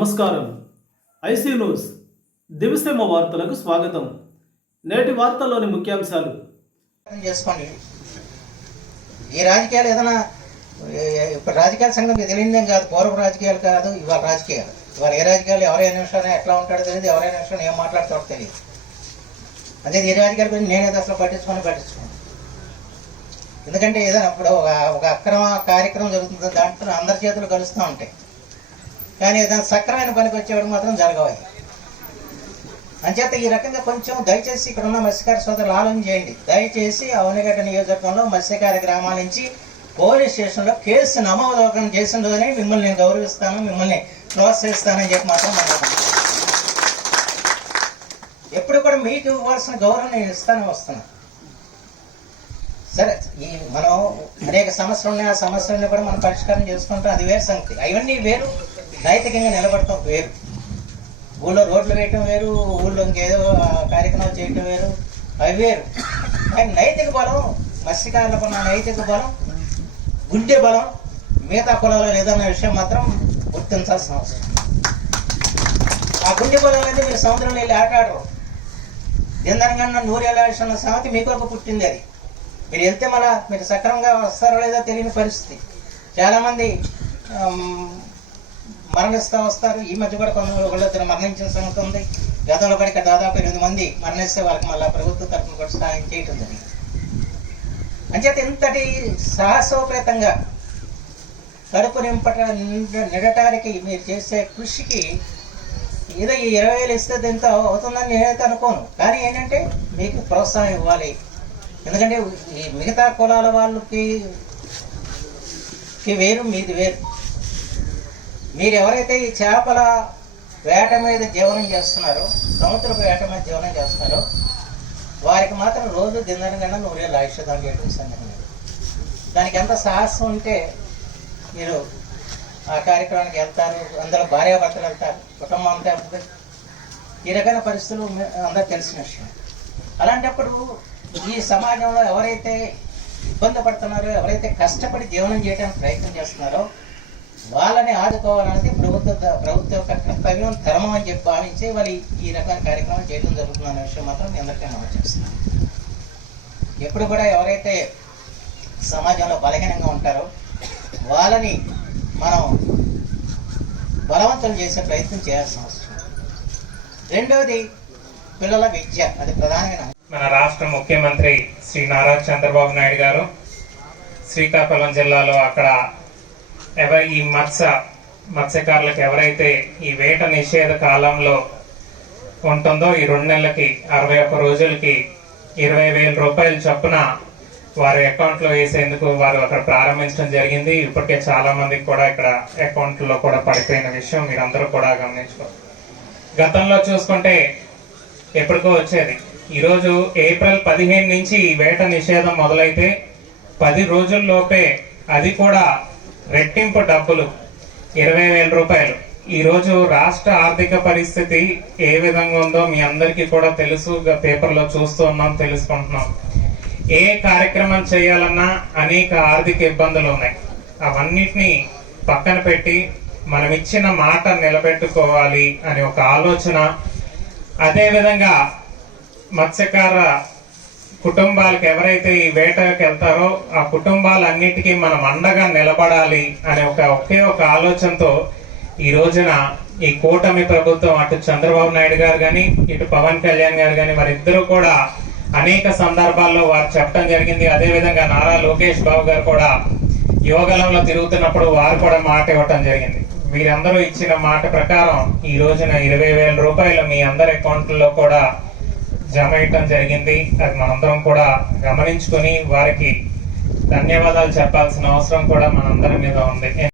నమస్కారం. IC news. దివిసేమ వార్తలకు స్వాగతం. నేటి వార్తల్లోని ముఖ్యాంశాలు. చేసుకోండి. ఈ రాజకీయాలు ఏదైనా ఇప్పుడు రాజకీయాల సంఘం తెలియదేం కాదు. పూర్వ రాజకీయాలు కాదు ఇవాళ రాజకీయాలు. ఇవాళ ఏ రాజకీయాలు ఎవరైనా నిమిషాలు ఎట్లా ఉంటాడో తెలియదు ఎవరైనా నిమిషాలు ఏం మాట్లాడతాడో తెలియదు. అదే ఈ రాజకీయాల గురించి నేనేది అసలు పట్టించుకొని పట్టించుకోను. ఎందుకంటే ఏదైనా ఇప్పుడు ఒక ఒక అక్రమ కార్యక్రమం జరుగుతుంది దాంట్లో అందరి చేతులు కలుస్తూ ఉంటాయి. కానీ దాని సక్రమైన పనికి వచ్చేవాడు మాత్రం జరగవాలి. అంచేత ఈ రకంగా కొంచెం దయచేసి ఇక్కడ ఉన్న మత్స్యకార సోదరులు ఆలోచన చేయండి. దయచేసి అవనిగడ్డ నియోజకవర్గంలో మత్స్యకార గ్రామాల నుంచి పోలీస్ స్టేషన్లో కేసు నమోదు చేసిన మిమ్మల్ని నేను గౌరవిస్తాను మిమ్మల్ని ప్రోత్సహిస్తానని చెప్పి మాత్రం మాట్లాడుతున్నాను. ఎప్పుడు కూడా మీకు ఇవ్వాల్సిన గౌరవం నేను ఇస్తానే వస్తున్నా సరే ఈ మనం అనేక సమస్యలు ఉన్నాయి ఆ సమస్యలను కూడా మనం పరిష్కారం చేసుకుంటాం అది వేరు సంగతి. అవన్నీ వేరు. నైతికంగా నిలబడతాం వేరు. ఊళ్ళో రోడ్లు వేయటం వేరు ఊళ్ళో ఇంకేదో కార్యక్రమాలు చేయటం వేరు అవి వేరు. కానీ నైతిక బలం మత్స్యకారులకు ఉన్న నైతిక బలం గుండె బలం మిగతా కులాలు లేదన్న విషయం మాత్రం గుర్తించాల్సిన అవసరం. ఆ గుండె బలం అనేది మీరు సముద్రంలో వెళ్ళి ఆట ఆడరు. దిందరంగా నూరు వెళ్ళాల్సిన సంగతి మీ కొరకు పుట్టింది అది. మీరు వెళ్తే మళ్ళా మీరు సక్రమంగా వస్తారో లేదో తెలియని పరిస్థితి. చాలామంది మరణిస్తూ వస్తారు. ఈ మధ్య కూడా కొంత ఒకళ్ళిద్దరు మరణించిన సంగతి ఉంది. గతంలో కూడా ఇక్కడ దాదాపు ఎనిమిది మంది మరణిస్తే వాళ్ళకి మళ్ళీ ప్రభుత్వ తరఫున కూడా సహాయం చేయటం జరిగింది. అంచేత ఇంతటి సాహసోపేతంగా కడుపు నింపట నిండ- నిడటానికి మీరు చేసే కృషికి ఏదో ఈ ఇరవై వేలు ఇస్తే దీంతో అవుతుందని నేనైతే అనుకోను. కానీ ఏంటంటే మీకు ప్రోత్సాహం ఇవ్వాలి. ఎందుకంటే ఈ మిగతా కులాల వాళ్ళకి వేరు మీది వేరు. మీరు ఎవరైతే ఈ చేపల వేట మీద జీవనం చేస్తున్నారో సముద్రపు వేట మీద జీవనం చేస్తున్నారో వారికి మాత్రం రోజు దిందని కన్నా నూరేళ్ళు ఆయుష్యం చేయడం సంగతి దానికి ఎంత సాహసం ఉంటే మీరు ఆ కార్యక్రమానికి వెళ్తారు అందరూ భార్యాభర్తలు వెళ్తారు కుటుంబం అంతా వెళ్తుంది ఈ రకమైన పరిస్థితులు అందరూ తెలిసిన విషయం. అలాంటప్పుడు ఈ సమాజంలో ఎవరైతే ఇబ్బంది పడుతున్నారో ఎవరైతే కష్టపడి జీవనం చేయడానికి ప్రయత్నం చేస్తున్నారో వాళ్ళని ఆదుకోవాలనేది ప్రభుత్వ ప్రభుత్వ యొక్క కర్తవ్యం ధర్మం అని చెప్పి భావించి వాళ్ళు ఈ- ఈ రకమైన కార్యక్రమం చేయడం జరుగుతుంది అనే విషయం మాత్రం మీ అందరికీ మనం ఎప్పుడు కూడా ఎవరైతే సమాజంలో బలహీనంగా ఉంటారో వాళ్ళని మనం బలవంతం చేసే ప్రయత్నం చేయాల్సిన అవసరం రెండవది పిల్లల విద్య అది ప్రధానమైన మన రాష్ట్ర ముఖ్యమంత్రి శ్రీ నారా చంద్రబాబు నాయుడు గారు శ్రీకాకుళం జిల్లాలో అక్కడ ఈ మత్స్య మత్స్యకారులకు ఎవరైతే ఈ వేట నిషేధ కాలంలో ఉంటుందో ఈ రెండు నెలలకి అరవై ఒక్క రోజులకి ఇరవై వేల రూపాయల చొప్పున వారి అకౌంట్లో వేసేందుకు వారు అక్కడ ప్రారంభించడం జరిగింది. ఇప్పటికే చాలా మందికి కూడా ఇక్కడ అకౌంట్లో కూడా పడిపోయిన విషయం మీరందరూ కూడా గమనించుకోవాలి గతంలో చూసుకుంటే ఎప్పటికో వచ్చేది. ఈరోజు ఏప్రిల్ పదిహేను నుంచి ఈ వేట నిషేధం మొదలైతే పది రోజుల్లోపే అది కూడా రెట్టింపు డబ్బులు. ఇరవై వేల రూపాయలు. ఈరోజు రాష్ట్ర ఆర్థిక పరిస్థితి ఏ విధంగా ఉందో మీ అందరికీ కూడా తెలుసు. పేపర్లో చూస్తూ ఉన్నాం తెలుసుకుంటున్నాం. ఏ కార్యక్రమం చేయాలన్నా అనేక ఆర్థిక ఇబ్బందులు ఉన్నాయి. అవన్నిటిని పక్కన పెట్టి మనం ఇచ్చిన మాట నిలబెట్టుకోవాలి అనే ఒక ఆలోచన. అదేవిధంగా మత్స్యకార కుటుంబాలకు ఎవరైతే ఈ వేటకి వెళ్తారో ఆ కుటుంబాలన్నిటికీ మనం అండగా నిలబడాలి అనే ఒక ఒకే ఒక ఆలోచనతో ఈ రోజున ఈ కూటమి ప్రభుత్వం అటు చంద్రబాబు నాయుడు గారు కానీ ఇటు పవన్ కళ్యాణ్ గారు కానీ వారిద్దరూ కూడా అనేక సందర్భాల్లో వారు చెప్పడం జరిగింది. అదే విధంగా నారా లోకేష్ బాబు గారు కూడా యోగలంలో తిరుగుతున్నప్పుడు వారు కూడా మాట ఇవ్వటం జరిగింది. మీరందరూ ఇచ్చిన మాట ప్రకారం ఈ రోజున ఇరవై వేల రూపాయలు మీ అందరి అకౌంట్లలో కూడా జమ చేయటం జరిగింది. అది మనందరం కూడా గమనించుకొని వారికి ధన్యవాదాలు చెప్పాల్సిన అవసరం కూడా మనందరి మీద ఉంది.